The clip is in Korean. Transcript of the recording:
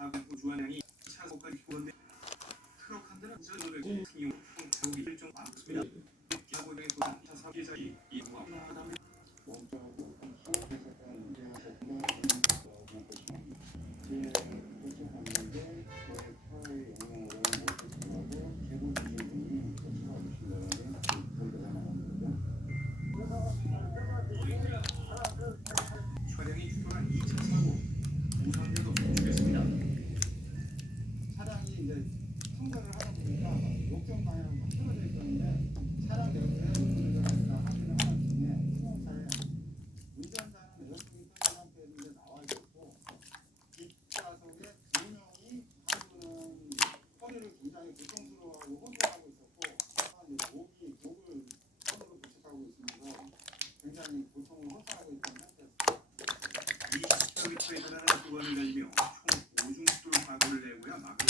사고 주한양이 차고까지 보는데 트럭 한 대는 전원을 승용 통제옥이 일종 많습니다. 야구장의 도산 차사 기사이 이동하고 나다음에 차량이 추돌한 2차 사고 우선대도 도출했습니다. 차량이 이제 통과를 하다 보니까 역전 방향으로 틀어져 있었는데 차량 옆에 운전자가 확인을 하는 중에 승용차에 운전자는 에어컨이 끄는 상태인데 나와 있었고 뒷좌석에 두 명이 한 분은 허리를 굉장히 고통스러워하고 호소하고 있었고 목을 손으로 부축하고 있으면서 굉장히 고통을 호소하고 있던 상태였습니다. 20km에 달하는 구간을 달린